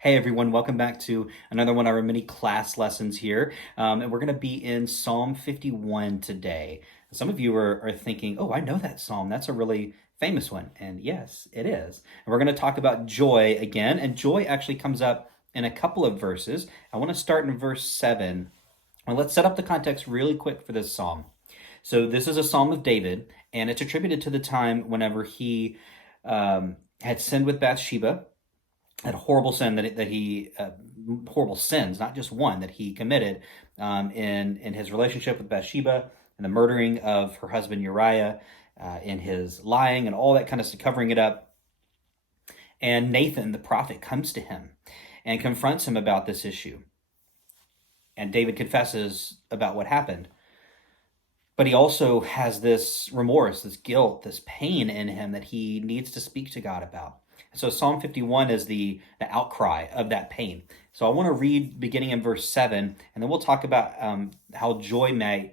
Hey everyone, welcome back to another one of our mini class lessons here. And we're going to be in Psalm 51 today. Some of you are thinking, oh, I know that psalm. That's a really famous one. And yes, it is. And we're going to talk about joy again. And joy actually comes up in a couple of verses. I want to start in verse 7. Well, let's set up the context really quick for this psalm. So, this is a psalm of David, and it's attributed to the time whenever he had sinned with Bathsheba, that horrible sin that he horrible sins, not just one that he committed in his relationship with Bathsheba and the murdering of her husband Uriah, in his lying and all that kind of stuff, covering it up. And Nathan, the prophet, comes to him and confronts him about this issue. And David confesses about what happened. But he also has this remorse, this guilt, this pain in him that he needs to speak to God about. So Psalm 51 is the outcry of that pain. So I want to read beginning in verse 7, and then we'll talk about how joy may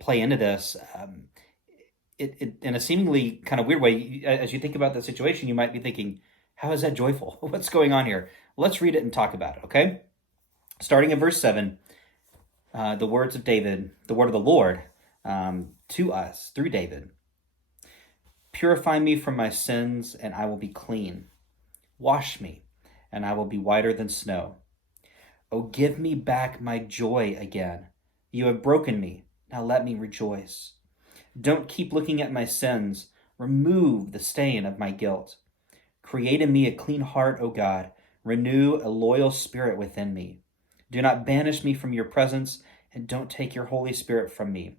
play into this. In a seemingly kind of weird way, as you think about the situation, you might be thinking, how is that joyful? What's going on here? Let's read it and talk about it, okay? Starting in verse 7, the words of David, the word of the Lord, to us through David. Purify me from my sins, and I will be clean. Wash me, and I will be whiter than snow. Oh, give me back my joy again. You have broken me. Now let me rejoice. Don't keep looking at my sins. Remove the stain of my guilt. Create in me a clean heart, O God. Renew a loyal spirit within me. Do not banish me from your presence, and don't take your Holy Spirit from me.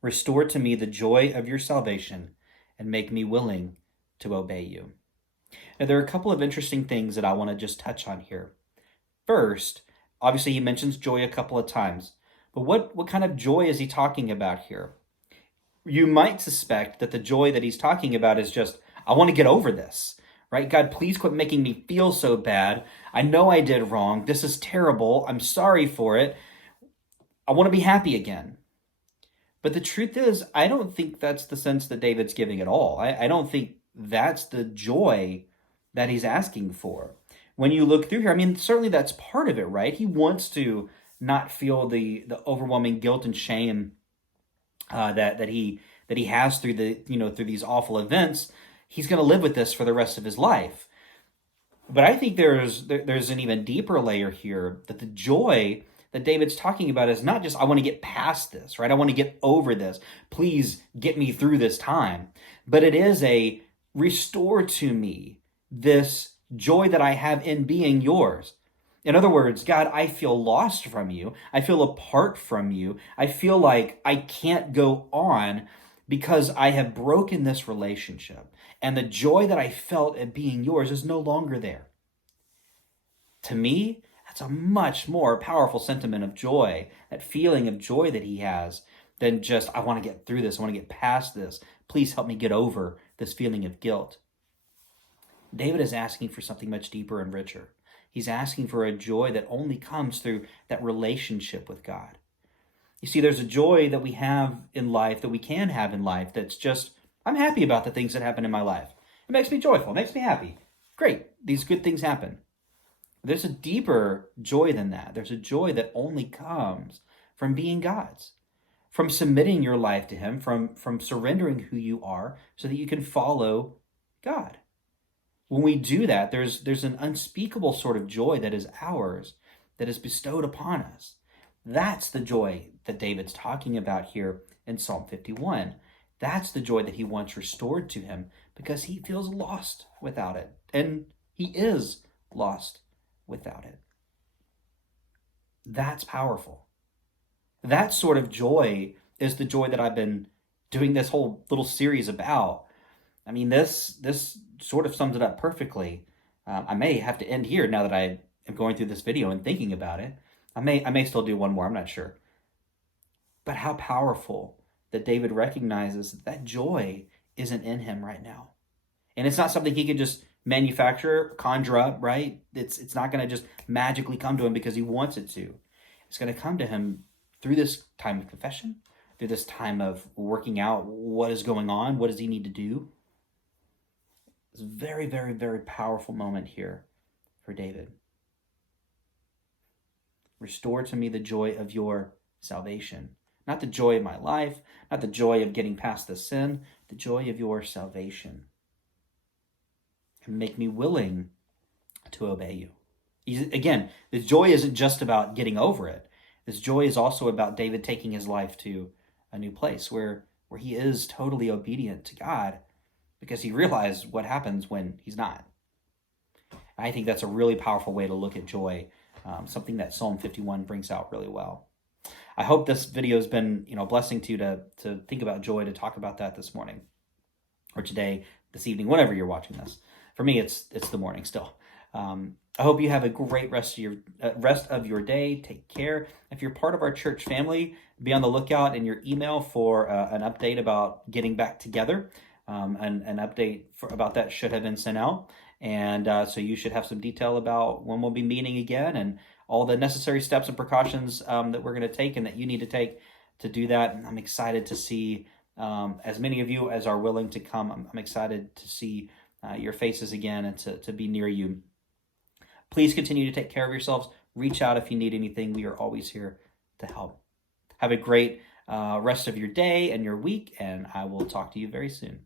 Restore to me the joy of your salvation, and make me willing to obey you. Now, there are a couple of interesting things that I want to just touch on here. First, obviously, he mentions joy a couple of times, but what kind of joy is he talking about here? You might suspect that the joy that he's talking about is just, I want to get over this, right? God, please quit making me feel so bad. I know I did wrong. This is terrible. I'm sorry for it. I want to be happy again. But the truth is, I don't think that's the sense that David's giving at all. I don't think that's the joy that he's asking for. When you look through here, I mean, certainly that's part of it, right? He wants to not feel the overwhelming guilt and shame that he has through through these awful events. He's going to live with this for the rest of his life. But I think there's an even deeper layer here, that the joy that David's talking about is not just, I want to get past this, right? I want to get over this. Please get me through this time. But it is a, restore to me this joy that I have in being yours. In other words, God, I feel lost from you. I feel apart from you. I feel like I can't go on because I have broken this relationship. And the joy that I felt at being yours is no longer there. To me, that's a much more powerful sentiment of joy, that feeling of joy that he has, than just, I want to get through this, I want to get past this. Please help me get over this feeling of guilt. David is asking for something much deeper and richer. He's asking for a joy that only comes through that relationship with God. You see, there's a joy that we have in life, that we can have in life, that's just, I'm happy about the things that happen in my life. It makes me joyful, it makes me happy. Great, these good things happen. There's a deeper joy than that. There's a joy that only comes from being God's, from submitting your life to him, from surrendering who you are so that you can follow God. When we do that, there's an unspeakable sort of joy that is ours, that is bestowed upon us. That's the joy that David's talking about here in Psalm 51. That's the joy that he wants restored to him because he feels lost without it. And he is lost without it. That's powerful. That sort of joy is the joy that I've been doing this whole little series about. I mean, this sort of sums it up perfectly. I may have to end here now that I am going through this video and thinking about it. I may still do one more, I'm not sure. But how powerful that David recognizes that joy isn't in him right now. And it's not something he can just manufacture, conjure up, right? It's not going to just magically come to him because he wants it to. It's going to come to him through this time of confession, through this time of working out what is going on, what does he need to do. It's a very, very, very powerful moment here for David. Restore to me the joy of your salvation. Not the joy of my life, not the joy of getting past the sin, the joy of your salvation. And make me willing to obey you. Again, this joy isn't just about getting over it. This joy is also about David taking his life to a new place where he is totally obedient to God because he realized what happens when he's not. I think that's a really powerful way to look at joy, something that Psalm 51 brings out really well. I hope this video has been, a blessing to you to think about joy, to talk about that this morning or today, this evening, whenever you're watching this. For me, it's the morning still. I hope you have a great rest of your day. Take care. If you're part of our church family, be on the lookout in your email for an update about getting back together. An update about that should have been sent out. And so you should have some detail about when we'll be meeting again and all the necessary steps and precautions that we're going to take and that you need to take to do that. And I'm excited to see as many of you as are willing to come. I'm excited to see your faces again and to be near you. Please continue to take care of yourselves. Reach out if you need anything. We are always here to help. Have a great rest of your day and your week, and I will talk to you very soon.